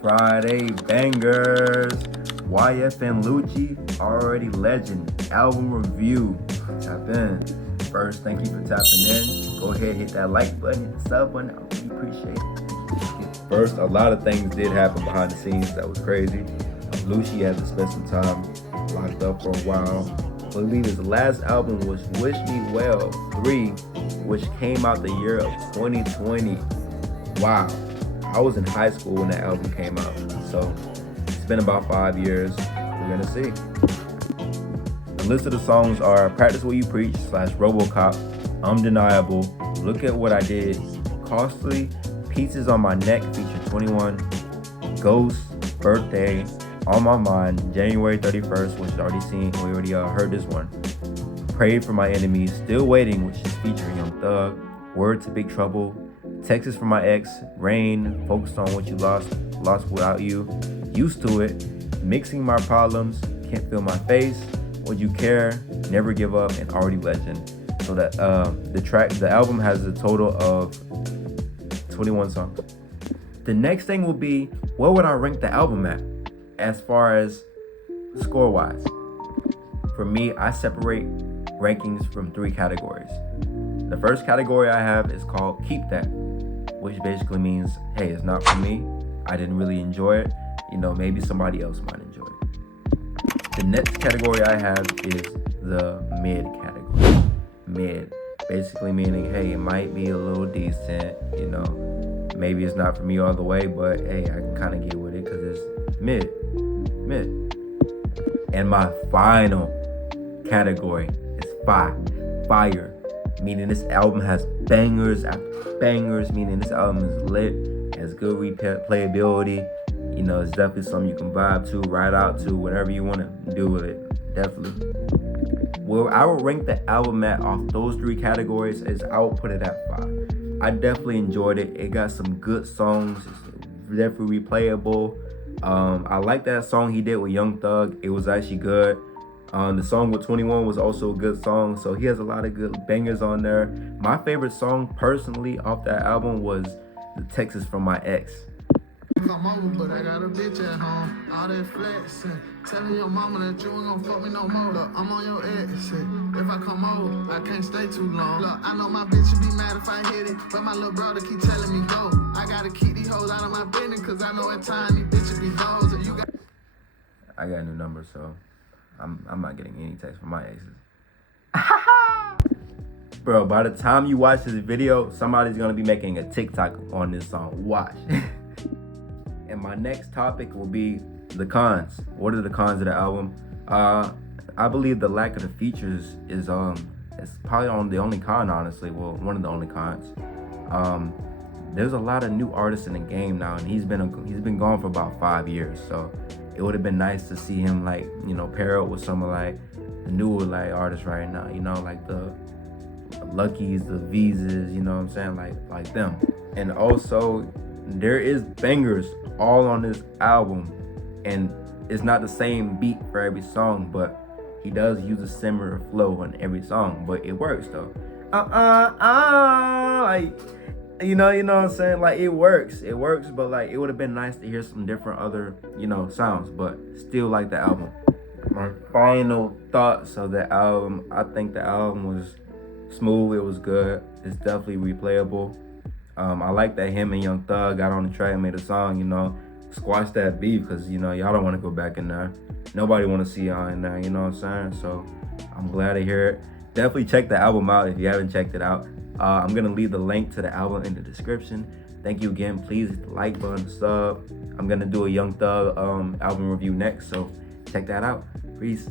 Friday bangers. YF and Lucci, already legend. Album review. Tap in. First, thank you for tapping in. Go ahead, hit that like button, hit the sub button. I really appreciate it. First, a lot of things did happen behind the scenes that was crazy. Lucci had to spend some time locked up for a while. I believe his last album was Wish Me Well 3, which came out the year of 2020. Wow. I was in high school when that album came out. So it's been about 5 years. We're gonna see. The list of the songs are Practice What You Preach / RoboCop, Undeniable, Look at What I Did, Costly, Pieces on My Neck featuring 21, Ghost, Birthday, On My Mind, January 31st, which is already seen. We already heard this one. Pray for My Enemies, Still Waiting, which is featuring Young Thug, Word to Big Trouble, Texas for My Ex, Rain, Focused on What You Lost, Lost Without You, Used to It, Mixing My Problems, Can't Feel My Face, Would You Care, Never Give Up, and Already Legend. So that the album has a total of 21 songs. The next thing will be, where would I rank the album at as far as score-wise? For me, I separate rankings from 3 categories. The first category I have is called Keep That, which basically means, hey, it's not for me. I didn't really enjoy it. Maybe somebody else might enjoy it. The next category I have is the mid category. Mid, basically meaning, hey, it might be a little decent, maybe it's not for me all the way, but hey, I can kind of get with it because it's mid. And my final category is fire, meaning this album has bangers after bangers, meaning this album is lit, has good replayability. It's definitely something you can vibe to, ride out to, whatever you want to do with it. Definitely. Where I would rank the album at off those 3 categories is I would put it at 5. I definitely enjoyed it. It got some good songs. It's definitely replayable. I like that song he did with Young Thug. It was actually good. The song with 21 was also a good song. So he has a lot of good bangers on there. My favorite song personally off that album was the Texas from My Ex. Come over, but I got a bitch at home. All that flexing, telling your mama that you ain't gonna fuck me no more. Look, I'm on your ass. If I come over, I can't stay too long. Look, I know my bitch would be mad if I hit it, but my little brother keep telling me go. I gotta keep these hoes out of my business, cause I know at times these bitches be hoes, and you got. I got a new number, so I'm not getting any text from my exes. Bro, by the time you watch this video, somebody's gonna be making a TikTok on this song. Watch. And my next topic will be the cons. What are the cons of the album? I believe the lack of the features is it's probably the only con, honestly. Well, one of the only cons. There's a lot of new artists in the game now, and he's been gone for about 5 years. So it would have been nice to see him pair up with some of the newer artists right now. Like the Luckies, the Visas. You know what I'm saying? Like them. And also, there is bangers all on this album, and it's not the same beat for every song, but he does use a similar flow on every song, but it works though. You know what I'm saying? It works, but it would have been nice to hear some different other, sounds, but still like the album. My final thoughts of the album, I think the album was smooth, it was good, it's definitely replayable. I like that him and Young Thug got on the track and made a song, squash that beef, because, y'all don't want to go back in there. Nobody want to see y'all in there, you know what I'm saying? So I'm glad to hear it. Definitely check the album out if you haven't checked it out. I'm going to leave the link to the album in the description. Thank you again. Please hit the like button, the sub. I'm going to do a Young Thug album review next, so check that out. Peace.